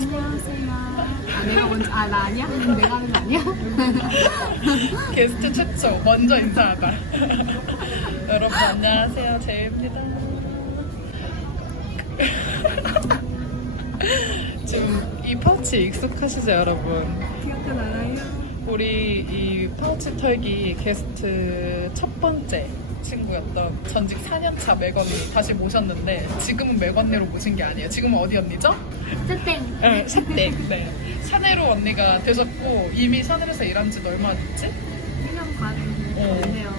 안녕하세요. 내가 먼저 나 아니야? 내가 하는 거 아니야? 게스트 최초 먼저 인사하다. 여러분 안녕하세요, 제이입니다. 지금 이 파우치 익숙하시죠, 여러분? 기억나나요? 우리 이 파우치 털기 게스트 첫 번째 친구였던 전직 4년차 맥언니 다시 모셨는데, 지금은 맥언니로 모신 게 아니에요. 지금은 어디 언니죠? 땡. 네, 샵땡. 네. 샤넬로 언니가 되셨고, 이미 샤넬에서 일한 지도 얼마 됐지? 1년 반 됐네요.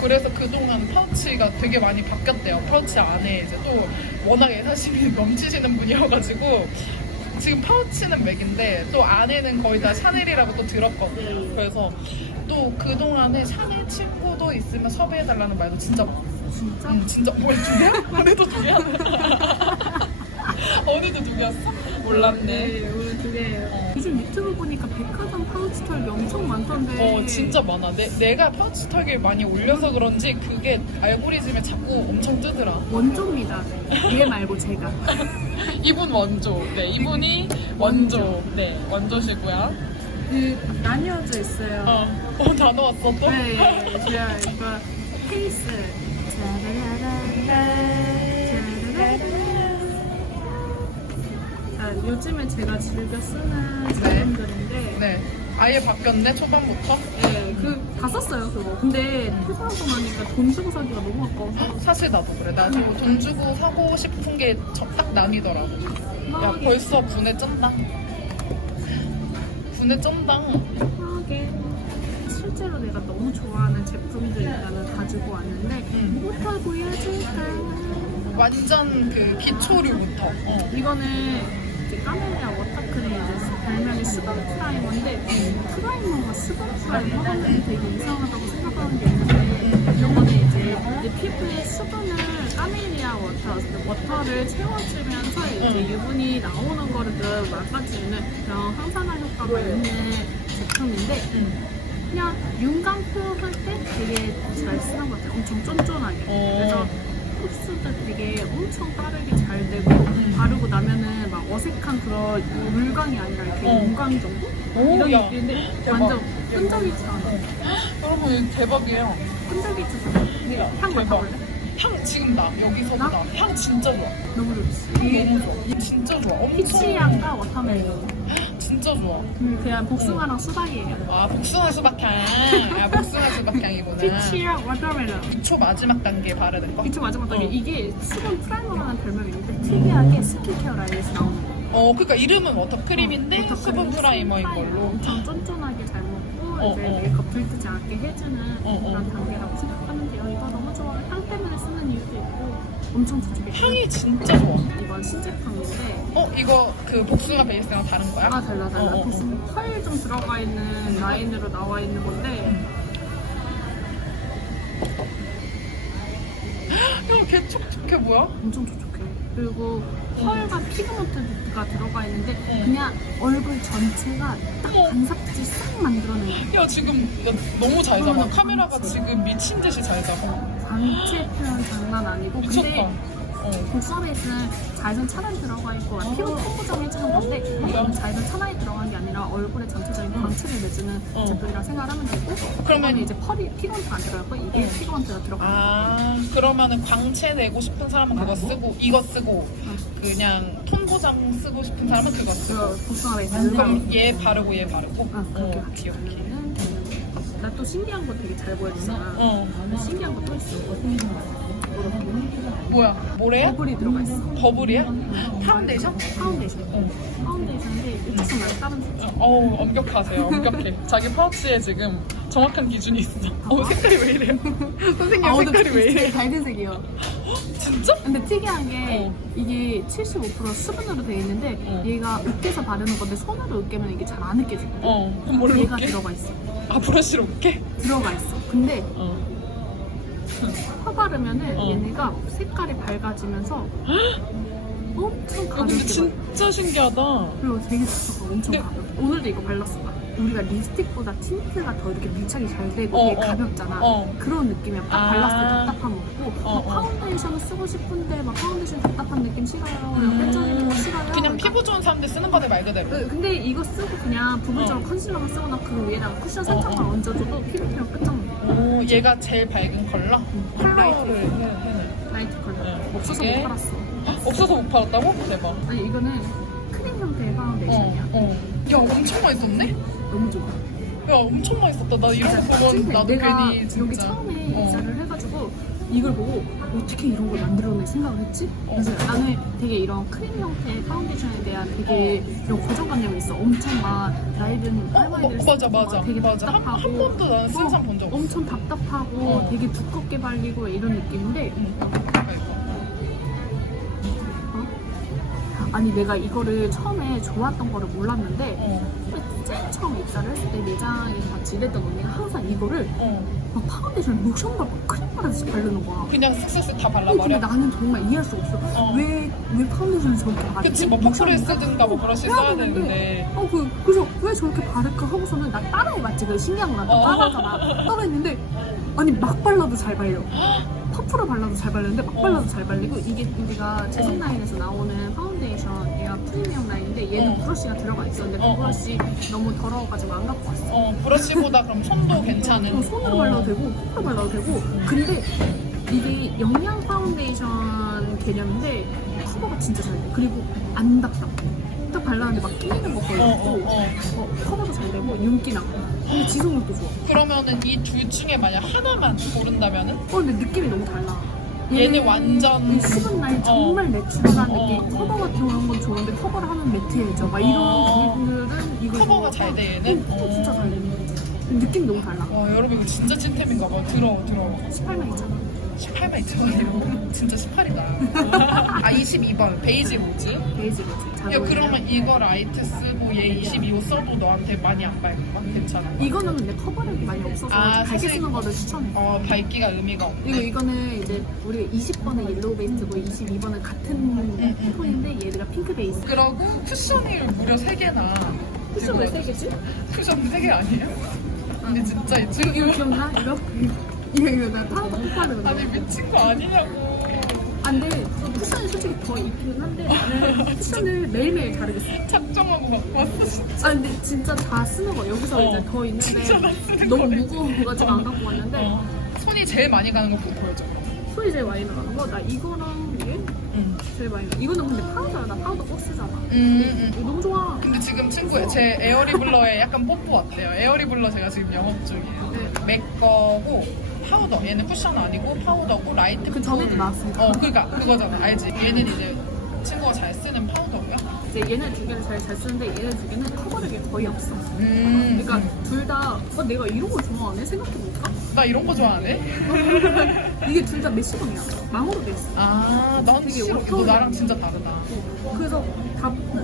그래서 그동안 파우치가 되게 많이 바뀌었대요. 파우치 안에 이제 또 워낙 애사심이 넘치시는 분이어가지고, 지금 파우치는 맥인데 또 안에는 거의 다 샤넬이라고 또 들었거든요. 그래서 또 그동안에 샤넬 친구도 있으면 섭외해달라는 말도 진짜 많았어요. 진짜? 응, 진짜. 뭐야, 두 개야? 언니도 두 개야? 언니도 두 개였어? 몰랐네. 네, 오늘 두 개예요. 요즘 유튜브 보니까 백화점 파우치 털기 엄청 많던데. 진짜 많아. 내가 파우치 털기를 많이 올려서 그런지 그게 알고리즘에 자꾸 엄청 뜨더라. 원조입니다. 얘 말고 제가. 이분 원조. 네, 이분이 원조. 네, 원조시고요. 그 나뉘어져 있어요. 다 넣었어 또? 네, 제가 이거 케이스. 요즘에 제가 즐겨 쓰는 제품들인데 네. 아예 바뀌었네, 초반부터? 네, 다 썼어요 그거. 근데 퇴사하고 나니까 돈 주고 사기가 너무 아까워서. 사실 나도 그래. 나도 돈 주고 사고 싶은 게 딱 나뉘더라고. 야, 벌써 분에 쩐다. 분에 쩐다. 하게 실제로 내가 너무 좋아하는 제품들 일단은 가지고 왔는데 뭐부터 보여줄까? 완전 그 기초류부터. 이거는 이제 까멜리아 워터크림, 이제 별명이 수분 프라이머인데 프라이머가 수분 프라이머 하면 되게 이상하다고 생각하는 게 있는데, 이거는 이제 내 피부에 수분을 까멜리아 워터를 채워주면서 이제 유분이 나오는 거를 막아주는 그런 항산화 효과가 있는 제품인데, 그냥 윤광표 할 때 되게 잘 쓰는 것 같아요. 엄청 쫀쫀하게. 그래서 흡수도 되게 엄청 빠르게 잘 되고, 바르고 나면은 막 어색한 그런 물광이 아니라 이렇게 윤광 정도? 이런 야, 느낌인데 대박. 완전 끈적이지 않아. 여러분, 대박이에요. 끈적이지 않아. 향 맡아볼래? 향 지금 나. 여기서보다. 나? 향 진짜 좋아. 너무 좋지. 너무 좋아. 진짜 좋아. 엄청. 피치향과 워터멜론. 진짜 좋아. 그냥 복숭아랑 수박이에요. 아, 복숭아 수박향. 아, 복숭아 수박향이구나. 피치향 워터멜론. 초 마지막 단계 바르는 거? 이쪽 마지막 단계. 이게 수분 프라이머라는 별명이 있는데 특이하게 스킨케어 라인에서 나오는 거예요. 그러니까 이름은 워터크림인데 워터크림 수분 프라이머인 걸로. 엄청 쫀쫀하게 잘 먹고 이제 메이크업 들뜨지 않게 해주는 그런 단계라고 생각하면 돼요. 이거 너무 좋아. 향 때문에 쓰는 이유도 있고 엄청 좋죠. 향이 진짜 좋아. 이건 신제품인데 이거 그 복숭아 베이스랑 다른 거야? 달라. 무슨 펄 좀 들어가 있는 라인으로 나와 있는 건데 야, 걔 촉촉해 뭐야? 엄청 촉촉해. 그리고 펄과 피그먼트가 들어가 있는데 그냥 얼굴 전체가 딱 반사빛을 싹 만들어내는 야, 지금 나 너무 잘 잡아. 카메라가 지금 미친 듯이 잘 잡아. 광채 표현 장난 아니고. 미쳤다. 근데 복숭아 베이스는 자외선 차단이 들어가 있고 피부 톤보정 해주는 건데 이건 자외선 차단이 들어간 게 아니라 얼굴에 전체적인 광채를 내주는 제품이라고 생각하면 되고, 그러면 이제 펄이 피그먼트가 안 들어가고 이게 피그먼트가 들어가 있고. 그러면은 광채 내고 싶은 사람은 그거 쓰고, 이거 쓰고, 그냥 톤 보정 쓰고 싶은 사람은 그거 쓰고. 복숭아 베이스. 그럼 얘 바르고 얘 바르고. 그렇게 같이 오케이. 나 또 신기한 거 되게 잘 보여주잖아. 신기한 거 또 있어. 뭐야? 뭐래? 버블이 들어가 있어. 버블이야? 파운데이션? 파운데이션인데 이쪽은 말고 다른 색깔. 엄격하세요. 엄격해. 자기 파우치에 지금 정확한 기준이 있어. 색깔이 왜 이래요? 선생님 색깔이 왜 이래요? 밝은 색이요. 진짜? 근데 특이한 게 이게 75% 수분으로 되어 있는데 얘가 으깨서 바르는 건데 손으로 으깨면 이게 잘 안 으깨지거든. 그럼 뭘로 얘가 으깨? 들어가 있어. 브러쉬로 으깨? 들어가 있어. 근데 펴 바르면은 어. 얘네가 색깔이 밝아지면서 엄청 근데 가볍게 진짜 신기하다. 그리고 되게 좋아. 엄청 가벼워. 오늘도 이거 발랐어. 우리가 립스틱보다 틴트가 더 이렇게 밀착이 잘 되고 되게 가볍잖아. 그런 느낌이야. 딱 발랐을 때 답답함 없고 막 파운데이션을 쓰고 싶은데 막 파운데이션 답답한 느낌 싫어요. 끈적이는 거 싫어요. 그냥 그러니까. 피부 좋은 사람들 쓰는 거네 말 그대로. 근데 이거 쓰고 그냥 부분적으로 컨실러만 쓰거나 그 위에다가 쿠션 살짝만 얹어줘도 피부 표현 끝장나. 오, 얘가 제일 밝은 컬러? 컬러를 해는. 라이트 컬러. 네. 없어서 이게? 못 팔았어. 없어서 못 팔았다고? 대박. 아니 이거는 크림 형태의 파운데이션이야. 야, 엄청 많이 썼네? 너무 좋아. 야, 엄청 많이 썼다. 나 이런 거 보면 나도 내가 괜히 진짜. 여기 처음에 입사를 해가지고 이걸 보고 어떻게 이런 걸 만들어낼 생각을 했지? 그래서 나는 되게 이런 크림 형태의 파운데이션에 대한 되게 이런 고정관념이 있어. 엄청 막 나이든 할머니들 맞아, 쓰고 막 맞아. 되게 맞아. 답답하고 한 번도 나는 쓰는 사람 본 적 없어. 엄청 답답하고 되게 두껍게 발리고 이런 느낌인데 아니 내가 이거를 처음에 좋았던 거를 몰랐는데 제일 처음 입사를 했을 때 매장에서 같이 일했던 언니가 항상 이거를 막 파운데이션 로션 발고 크림 바르듯이 바르는 거야. 그냥 슥슥슥 다 근데 발라버려. 나는 정말 이해할 수가 없어. 왜 파운데이션을 저렇게 바르지? 그치, 뭐 퍼플을 쓰든가 뭐 브러쉬 써야 되는데. 그래서 왜 저렇게 바를까 하고서는 나 따라해봤지. 그 신기한 거 나 따라하잖아. 따라했는데 아니 막 발라도 잘 발려. 퍼프를 발라도 잘 발리는데 막 발라도 잘 발리고 이게 우리가 재생 라인에서 나오는 파운데이션 얘가 프리미엄 라인인데 얘는 브러쉬가 들어가 있었는데 그 브러쉬 너무 더러워가지고 안 갖고 왔어. 브러쉬보다 그럼 손도 괜찮은. 손으로 발라도 되고 퍼프로 발라도 되고 근데 이게 영양 파운데이션 개념인데 커버가 진짜 잘 돼. 그리고 안 답답해. 딱 발랐는데 막 끼는 거 거의 없고 커버도 잘 되고 윤기 나고 근데 지속력도 좋아. 그러면은 이 둘 중에 만약 하나만 고른다면은? 근데 느낌이 너무 달라. 얘는 완전 수분 라인 정말 내추럴한 느낌. 커버 같은 건 좋은데 커버를 하면 매트해져. 막 이런 분들은 이거 커버가 좋아하고. 잘 돼, 얘는? 진짜 잘 돼. 느낌이 너무 달라. 여러분 이거 진짜 찐템인가 봐. 들어. 18만 2천 원. 18만 2천원이라고? 진짜 18이다. 22번 베이지 로즈? 베이지 로즈. 야, 그러면 이거 라이트 쓰고 얘 22호 써도 너한테 많이 안 밝을까? 괜찮아? 이거는 근데 커버력이 많이 없어서 밝게 사실- 쓰는 거를 추천해. 밝기가 의미가 없네. 이거는 이제 우리가 20번은 옐로우 베이스고 22번은 같은 톤인데 얘가 핑크 베이스. 그러고 쿠션이 무려 3개나. 쿠션 왜 3개지? 쿠션 3개 아니에요? 근데 진짜 이 친구 이거 기억나? 이거 나 파우더 폭발을 아니 미친 거 아니냐고. 근데 쿠션이 솔직히 더 이쁘긴 한데 나는 쿠션을 매일매일 다르겠어. 작정하고 막 왔어 진짜. 근데 진짜 다 쓰는 거 여기서 이제 더 진짜 다 있는데 쓰는 너무 거네. 무거워가지고 안 갖고 왔는데 손이 제일 많이 가는 거 그거 보여줘. 소리 제일 많이 나가는 거 나 이거랑 이게 제일 많이 나. 이거는 근데 파우더야. 나 파우더 꼭 쓰잖아. 이거 너무 좋아. 근데 지금 친구의 제 에어리블러에 약간 뽀뽀 왔대요. 에어리블러 제가 지금 영업 중이에요. 맥 거고 파우더. 얘는 쿠션 아니고 파우더고 라이트. 그 전에도 나왔으니까. 그러니까 그거잖아. 알지? 얘는 이제 친구가 잘 쓰는 파우더고요. 이제 얘네 두 개를 잘 쓰는데 얘네 두 개는 커버력이 거의 없어. 그러니까 둘 다 내가 이런 걸 좋아하네 생각해보니까 나 이런 거 좋아하네. 이게 둘 다 메시봉이야. 망으로 돼 있어. 난 되게 싫어. 너 어려운 나랑 진짜 다르다. 그래서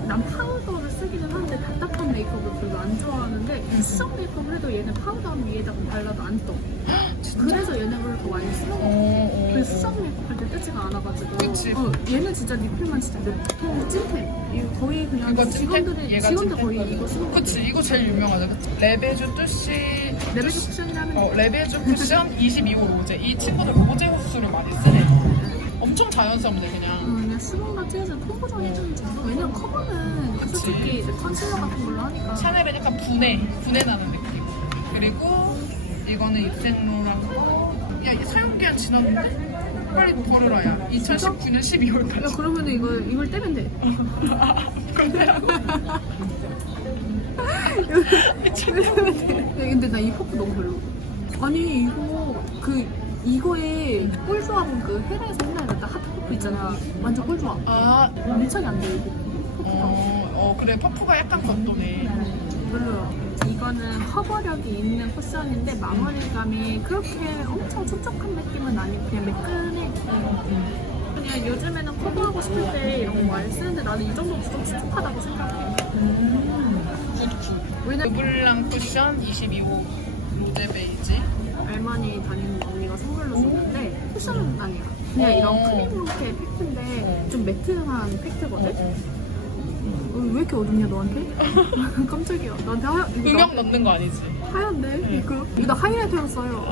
난 파우더를 쓰기는 하는데 답답한 메이크업을 별로 안 좋아하는데 수정 메이크업을 해도 얘는 파우더 위에다가 발라도 안 떠. 그래서 얘네를 더 많이 쓰는 거야. 그래서 수정 메이크업 할 때 뜨지가 않아가지고. 그치. 얘는 진짜 리필만 진짜 몇 찐템. 이거 거의 그냥 이거 직원들 얘가 직원들 찐템? 거의 이거 쓰는 거. 그치, 이거 제일 유명하죠. 그치? 레베주 뚜시. 레벨 쿠션이라는 레베주 쿠션 22호 로제. 이 친구들 로제 호수를 많이 쓰네. 엄청 자연스럽네, 그냥. 그냥 수분같이 해서 톤 보정해주는 정도. 왜냐면 커버는 솔직히 이제 컨실러 같은 걸로 하니까. 샤넬은 약간 분해 나는 느낌. 그리고 이거는 입생로라고. 야, 이 사용기한 지났는데? 빨리 버려라, 야. 2019년 12월까지. 야 그러면 이걸 떼면 돼. 근데 나 이 퍼프 너무 별로. 아니 이거에 꿀 조합은 그 헤라에서 옛날에 났다 핫 퍼프 있잖아. 완전 꿀 조합. 밀착이 안 돼 이거. 퍼프가. 그래, 퍼프가 약간 겉도네. 별로요. 이거는 커버력이 있는 쿠션인데 마무리감이 그렇게 엄청 촉촉한 느낌은 아니고 그냥 매끈해. 그냥 요즘에는 커버하고 싶을 때 이런 거 많이 쓰는데 나는 이 정도면 좀 촉촉하다고 생각해. 왜냐면 르블랑 쿠션 22호 로제 베이지. 알마니 다니는 언니가 선물로 줬는데 쿠션은 아니야. 그냥 이런 크림 형태의 팩트인데 좀 매트한 팩트거든? 왜 이렇게 어둡냐 너한테? 깜짝이야. 나한테 이거 음영 넣는 거 아니지? 하얀데? 이거 나 하이라이터로 써요.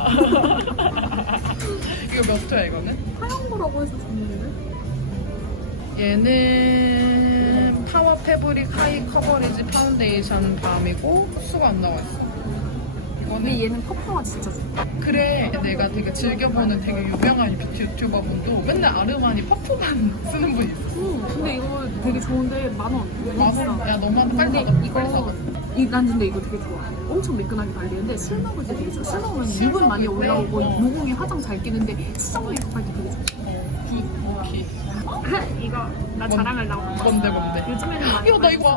이거 몇 호야 이거는? 하얀 거라고 해서 줬는데? 얘는 파워 패브릭 하이 커버리지 파운데이션 밤이고 수가 안 나와 있어. 근데 이거는 얘는 퍼프가 진짜 좋아. 그래 내가 되게 즐겨보는 되게 유명한 뷰티 유튜버분도 맨날 아르마니 퍼프만 쓰는 분이 있어. 근데 이거 되게 좋은데 10,000원. 너무 비싸. 야 너만 빨리 근데 사가 빨리 사가. 난 근데 이거 되게 좋아. 엄청 매끈하게 발리는데 술 먹을 때 되게 좋아. 술 먹으면 유분 많이 올라오고 모공이 화장 잘 끼는데 수정 메이크업 할 때 되게 좋아. 오케이. 이거 나 자랑하려고. 뭔데? 요즘에는 많이 야 나 이거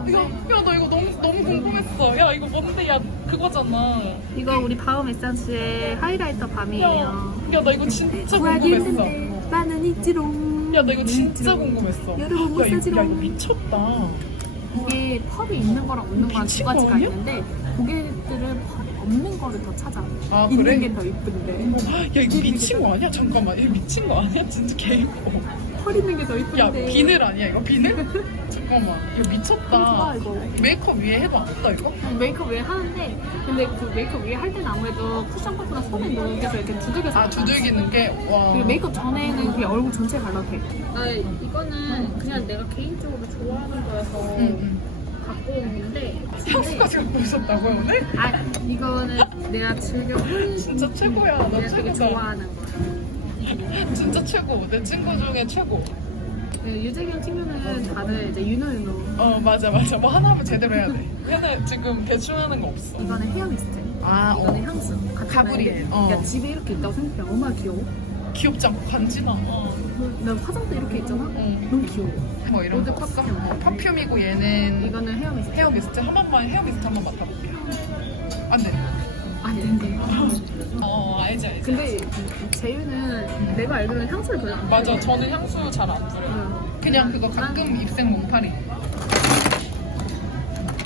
너무 궁금했어. 야 이거 뭔데? 야 그거잖아. 이거 우리 바움 에센스의 하이라이터 밤이에요. 야 나 이거 진짜 구하기 궁금했어. 힘든데 나는 있지롱. 야 나 이거 진짜 궁금했어. 여러분 못 야, 이거 사지롱. 미쳤다. 이게 펄이 있는 거랑 없는 거랑 두 미친 거 가지가 아니야? 있는데 고객들은 펄이 없는 거를 더 찾아. 아, 있는 그래? 게 더 이쁜데. 야 이거 미친 거 아니야? 잠깐만 이거 미친 거 아니야? 진짜 개 예뻐. 펄 있는 게 더 이쁜데. 야 비늘 아니야 이거 비늘? 잠깐만 이거 좋아 미쳤다. 이거. 메이크업 위에 해봤다 이거? 메이크업 위에 하는데 근데 그 메이크업 위에 할 때는 아무래도 쿠션 퍼프나 손에 녹여서 이렇게 두들겨서 아 두들기는 게 와. 그리고 메이크업 전에는 그냥 얼굴 전체에 발라도 돼. 나 이거는 그냥 내가 개인적으로 좋아하는 거여서 응. 갖고 온 건데 향수까지 갖고 오셨다고요 오늘? 아 이거는 내가 즐겨 진짜 최고야. 나 내가 되게 최고다. 좋아하는 거야. 진짜 최고. 내 친구 중에 최고. 네, 유재경 팀면은 다들 이제 유노 어 맞아. 뭐 하나 하면 제대로 해야 돼. 얘는 지금 대충 하는 거 없어. 이거는 헤어미스트 아, 이거는 향수 가브리엘. 야 집에 이렇게 있다고 생각해 얼마나 귀여워. 귀엽지 않고 간지나. 나 화장대 이렇게 있잖아. 응. 너무 귀여워. 뭐 이런 로드 거 샀어? 퍼퓸. 퍼퓸이고 얘는 이거는 헤어미스트. 헤어미스트 한 번만 헤어미스트 한 번 맡아볼게. 안 돼. 안 된대. 알지. 근데 재유는 내가 알기로는 향수를 별로 안 맞아. 저는 향수 잘 안 뿌려. 뿌려. 그냥 그거 가끔 입생 몸파리.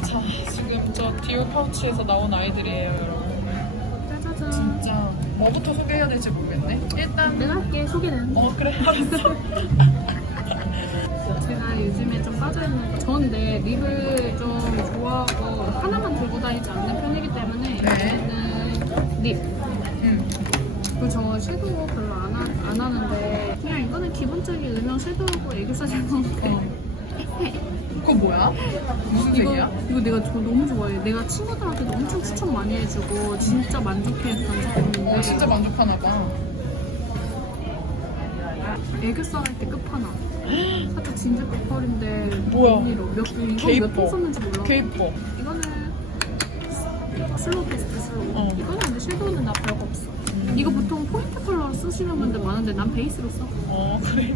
자, 지금 저 디올 파우치에서 나온 아이들이에요, 여러분. 짜자잔. 진짜 뭐부터 소개해야 될지 모르겠네. 일단 내가 할게 소개는. 그래 알았어. 제가 요즘에 좀 빠져있는 거. 전 내 립을 좀 좋아하고 하나만 들고 다니지 않는 편이기 때문에 네. 이거는 립. 응. 그리고 저 섀도우 별로 안 하는데 그냥 이거는 기본적인 음영 섀도우고 애교살 섀도우. 그거 뭐야? 무슨 색이야? 이거 내가 너무 좋아해. 내가 친구들한테도 엄청 추천 많이 해주고 진짜 만족했던 제품인데 진짜 만족하나 봐. 애교살 할 때 끝판왕. 살짝 진짜 펄인데 뭐야? 이거 개 몇 번 이뻐. 썼는지 몰라. 개 이뻐. 이거는 슬로우 테스트 슬로우. 이거는 근데 섀도우는 나 별거 없어. 이거 보통 포인트 컬러로 쓰시는 분들 많은데 난 베이스로 써. 그래.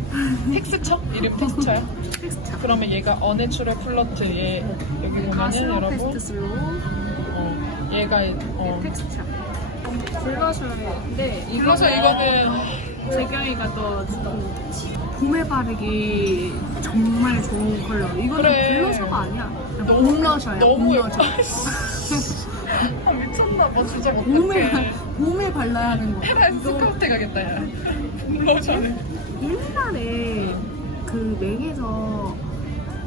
텍스처? 이름 텍스처야? 텍스처. 그러면 얘가 어내추럴 플러트 얘 여기 다 보면은 슬로우 여러분 테스트 슬로우. 얘가 텍스처. 블러셔인데 그래서 이거는 재경이가 또 봄에 바르기 정말 좋은 컬러. 이거는 그래. 블러셔가 아니야. 봄러셔야. 너무 봄러셔. 미쳤나봐 진짜 봄에 발라야 하는 거. 테라에 스카우트 가겠다 야. 블러셔는 옛날에 그 맥에서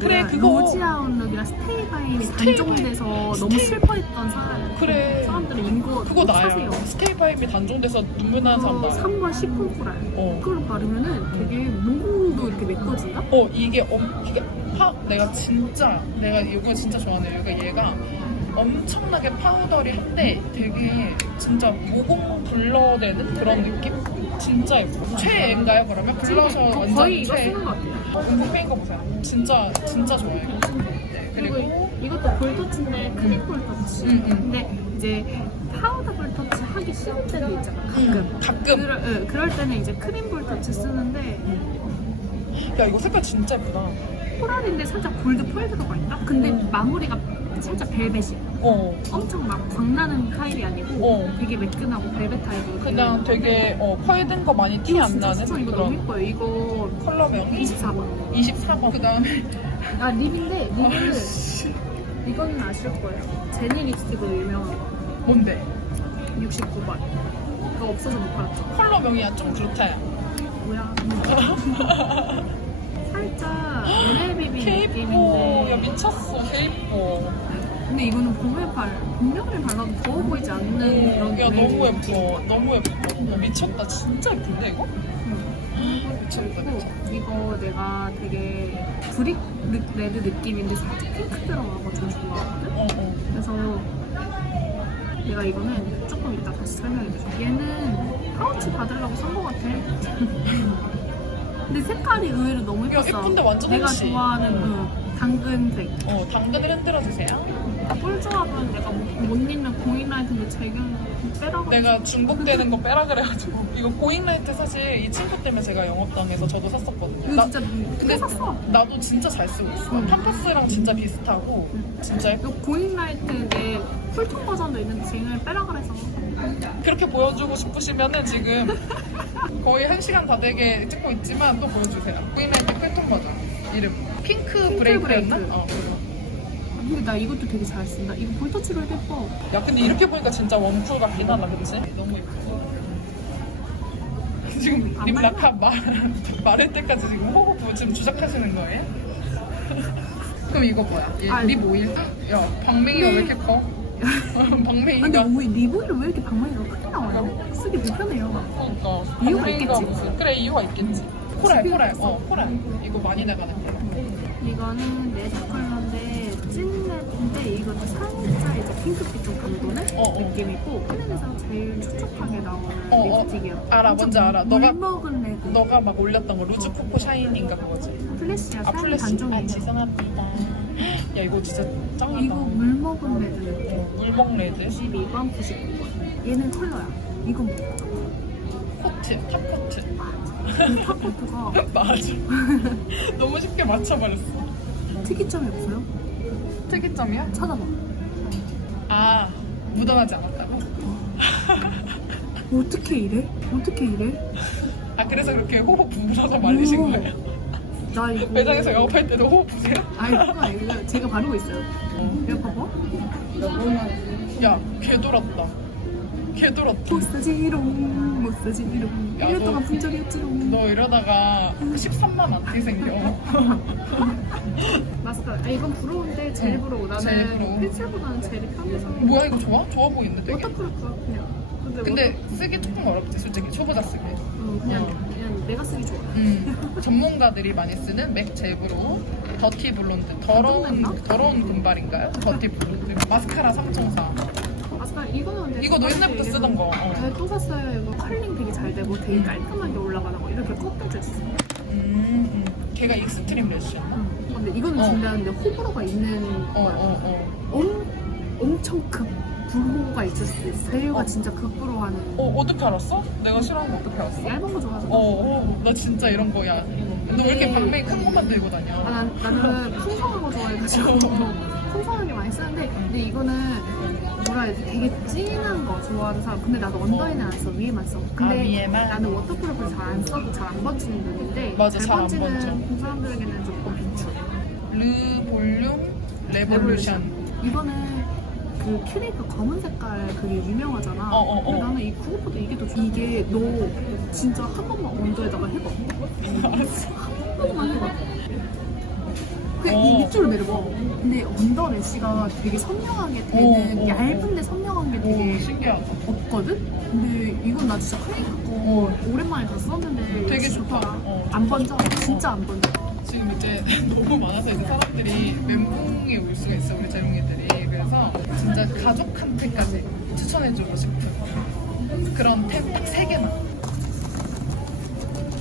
그래, 내가 그거. 로지아웃룩이랑 스테이바임이 단종돼서 너무 슬퍼했던 그래. 사람들은 이거 그거 나야. 사세요. 스테이바임이 단종돼서 눈물 나는 사람 나야. 3번 10분 꾸라요. 그걸 바르면은 되게 모공도 이렇게 메꿔진다? 이게 내가 이거 진짜 좋아하는 이유가 얘가 엄청나게 파우더리한데 되게 진짜 모공 블러되는 그런 느낌? 진짜 예뻐. 최애인가요 그러면? 블러셔 완전 거의 이거 최애. 쓰는 것 같아요. 눈코페인 거 보세요. 진짜 좋아요 이거. 네, 그리고 이것도 볼터치인데 크림 볼터치. 근데 이제 파우더 볼터치 하기 싫을 때도 있잖아. 가끔. 그럴 때는 이제 크림 볼터치 쓰는데 야 이거 색깔 진짜 예쁘다. 코랄인데 살짝 골드 펄 들어가 있다. 근데 마무리가 살짝 벨벳이야. 엄청 막 광나는 타입이 아니고 되게 매끈하고 벨벳 타입으로. 그냥 되게 펄든 거 많이 티 안 나는 이거 너무 예뻐요. 이거 컬러명이 24번. 24번. 그다음에 립인데 립을 이거는 아실 거예요. 제니 립스틱으로 유명한 거. 뭔데? 69번. 그거 없어서 못 팔았죠. 컬러명이야 좀 그렇다. 뭐야? 살짝 NLBB 케이포. 야 느낌인데 미쳤어. 케이포. 근데 이거는 봄, 여름에 발라도 더워 보이지 않는 그런 야 NLBB 너무 느낌. 예뻐. 너무 예뻐. 미쳤다. 진짜 예쁜데 이거? 미쳤다. 그리고 이거 내가 되게 브릭 레드 느낌인데 살짝 핑크 들어가고 좀 좋아하거든? 어. 그래서 내가 이거는 조금 이따 다시 설명해줄게. 얘는 파우치 받으려고 산 것 같아. 근데 색깔이 의외로 너무 야, 예뻤어. 예쁜데 완전 내가 헬시. 좋아하는 당근색. 당근을 흔들어주세요. 꿀조합은 내가 못 입는 고인라이트인데 제경 빼라고. 내가 중복되는 거 빼라 그래가지고 이거 고잉라이트 사실 이 친구 때문에 제가 영업당해서 저도 샀었거든요. 이거 진짜 근데 샀어. 나도 진짜 잘 쓰고 있어. 응. 팜파스랑 진짜 비슷하고 진짜 이거 고인라이트인데 쿨톤 버전도 있는데 지금 빼라 그래서. 그렇게 보여주고 싶으시면은 지금 거의 1시간 다 되게 찍고 있지만 또 보여주세요. 고잉라이트 필통 버전 이름 핑크 브레이크였나? 브레이크. 그거. 근데 나 이것도 되게 잘 쓴다. 이거 볼터치로 해도 예뻐. 야 근데 이렇게 보니까 진짜 웜쿨 같긴 하다 그치? 너무 예뻐. 지금 안 님 말려. 라카 말할 때까지 지금 호흡 지금 주작하시는 거예요? 그럼 이거 뭐야? 아, 립 오일? 야 방맹이가 왜 이렇게 커? 근데 방맹이가 왜 리보이를 왜 이렇게 방망이가 크게 나와요? 쓰기 불편해요. 그러니까 이유가 방맹이가 있겠지? 무슨- 그래 이유가 있겠지. 코랄 코랄 이거 많이 나가는 코랄. 이거는 레드 컬러인데 찐 레드인데 이것도 살짝 이제 핑크빛 좀 감도는 느낌이고 하늘에서 제일 촉촉하게 나오는 립스틱이야. 알아, 뭔지 알아. 너가- 물 먹은 레드. 너가 막 올렸던 거 루즈 코코 샤이니인가 그거지? 플래시야. 아 사용 플래시. 단종이야. 지성합니다. 야 이거 진짜 짱이다. 이거 물 먹은 레드. 물먹 레드. 92번, 99번. 얘는 컬러야. 이건 뭐야? 코트, 탑코트. 탑코트가 맞아. 너무 쉽게 맞춰버렸어. 특이점이 없어요? 특이점이야? 찾아봐. 아, 묻어나지 않았다고? 어떻게 이래? 어떻게 이래? 아, 그래서 그렇게 호흡 부으셔서 말리신 오. 거예요? 나 이거 매장에서 영업할 때도 호흡 부세요? 아니 그거 아니고 제가 바르고 있어요. 이거 봐봐. 야, 개돌았다. 개돌았다. 못사지롱 못사지롱 야, 1년 너- 동안 품절이었지롱. 너 이러다가 13만 안티 생겨. 마스카라. 아 이건 부러운데 제일 응, 부러워. 제일 나는 부러워. 펜슬보다는 젤이 편해서. 뭐야, 이거 좋아? 좋아 보이는데 되게? 워터프루프야 그냥. 근데 쓰기 조금 어렵지, 솔직히. 초보자 쓰기. 그냥 내가 쓰기 좋아. 전문가들이 많이 쓰는 맥 젤브로 더티 블론드. 더러운 금발인가요? 더티 블론드. 마스카라 3.4. 마스카라 이거는 근데 이거 너 옛날부터 쓰던 거. 네, 또 샀어요. 이거 컬링 되게 잘 되고 되게 깔끔하게 올라가는 거 이렇게 컷돼져 있어. 걔가 익스트림 래쉬였나? 근데 이거는 진짜 근데 호불호가 있는 거야. 엄청 급 불호가 있을 수도 있어. 세유가 진짜 급불호하는. 어떻게 알았어? 내가 싫어하는 거 어떻게 알았어? 얇은 거 좋아하잖아. 나 진짜 이런 거야. 너 왜 이렇게 방맹이 큰 것만 들고 다녀? 나는 풍성한 거 좋아해가지고 풍성하게 많이 쓰는데 근데 이거는 뭐라 해야 돼? 되게 진한 거 좋아하는 사람. 근데 나도 언더에는 안 써, 위에만 써. 근데 위에만? 나는 워터프루프를 잘 안 써도 잘 안 번지는 눈인데 맞아, 잘 잘안 번지는 번져. 그 사람들에게는 조금 비추. 르 볼륨 레볼루션. 이거는 그 큐레이크 검은 색깔 그게 유명하잖아. 근데 나는 그것보다 이게 더 좋아. 이게 너 진짜 한 번만 언더에다가 해봐. 한 번만 해봐. 이 밑으로 내려봐. 근데 언더 래쉬가 되게 선명하게 되는 얇은데 선명한 게 되게 신기하다. 없거든? 근데 이건 나 진짜 크레이크 거 오랜만에 다 썼는데 되게 진짜 좋다. 안 번져. 진짜 안 번져. 지금 이제 너무 많아서 이제 사람들이 멘붕이 올 수가 있어, 우리 재롱이들이. 그래서 진짜 가족한테까지 추천해주고 싶은 그런 템 딱 3개만.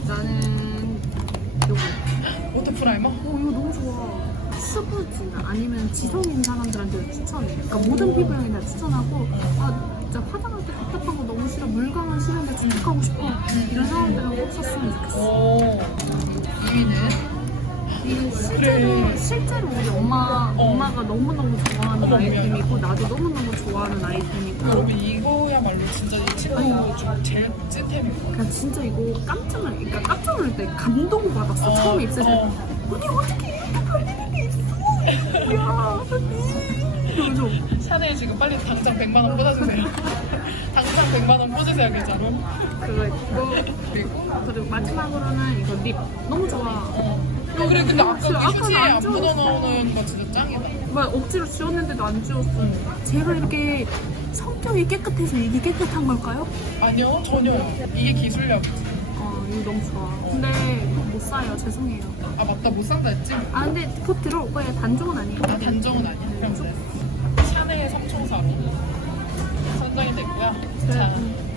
나는 요거. 워터 프라이머? 이거 너무 좋아. 수부지나 아니면 지성인 사람들한테 추천해. 그러니까 모든 피부형에 다 추천하고 진짜 화장할 때 답답한 거 너무 싫어. 물감은 싫은데 중독하고 싶어. 이런 사람들은 꼭 썼으면 좋겠어. 2위는? 이거 실제로 우리 엄마가 너무너무 좋아하는 어머, 아이템이고 나도 너무너무 좋아하는 아이템이고 여러분 이거야말로 진짜 이 친구 중 제일 찐템이고. 그냥 진짜 이거 깜짝 놀랄 때 감동을 받았어. 처음 입술 때 언니 어떻게 이렇게 걸리는 게 있어? 뭐야 언니 이러면서 샤넬 지금 빨리 당장 100만 원 꽂아주세요. 당장 100만 원 꽂으세요, 계좌로. 그거 있고 그리고 그리고 마지막으로는 이거 립 너무 좋아. 그래 근데 아까 진짜 그 아까는 휴지에 안 안 지웠어. 묻어나오는 거 진짜 짱이다. 막 억지로 지웠는데도 안 지웠어. 제가 이렇게 성격이 깨끗해서 이게 깨끗한 걸까요? 아니요 전혀요. 이게 기술력이지. 이거 너무 좋아. 근데 이거 못 사요. 죄송해요. 아 맞다 못 산다 했지? 아 근데 곧 들어올 거예요. 단종은 아니에요. 아, 단정은 아니야. 그럼 돼. 샤넬 삼총사로 선정이 됐고요. 자,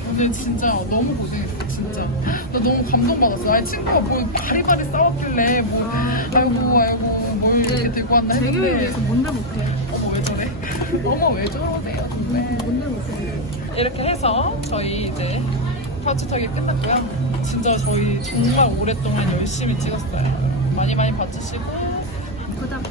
근데 진짜 너무 고생했어, 진짜. 나 너무 감동받았어. 아니, 친구가 뭐 바리바리 싸웠길래, 뭐, 아이고, 뭘 이렇게 들고 왔나 되게 했는데. 위해서 뭔데 못해. 어머, 왜 저래? 어머, 왜 저러네요, 정말. 뭔데 못해. 이렇게 해서 저희 이제 파우치 턱이 끝났고요. 진짜 저희 정말 오랫동안 열심히 찍었어요. 많이 봐주시고. 구독.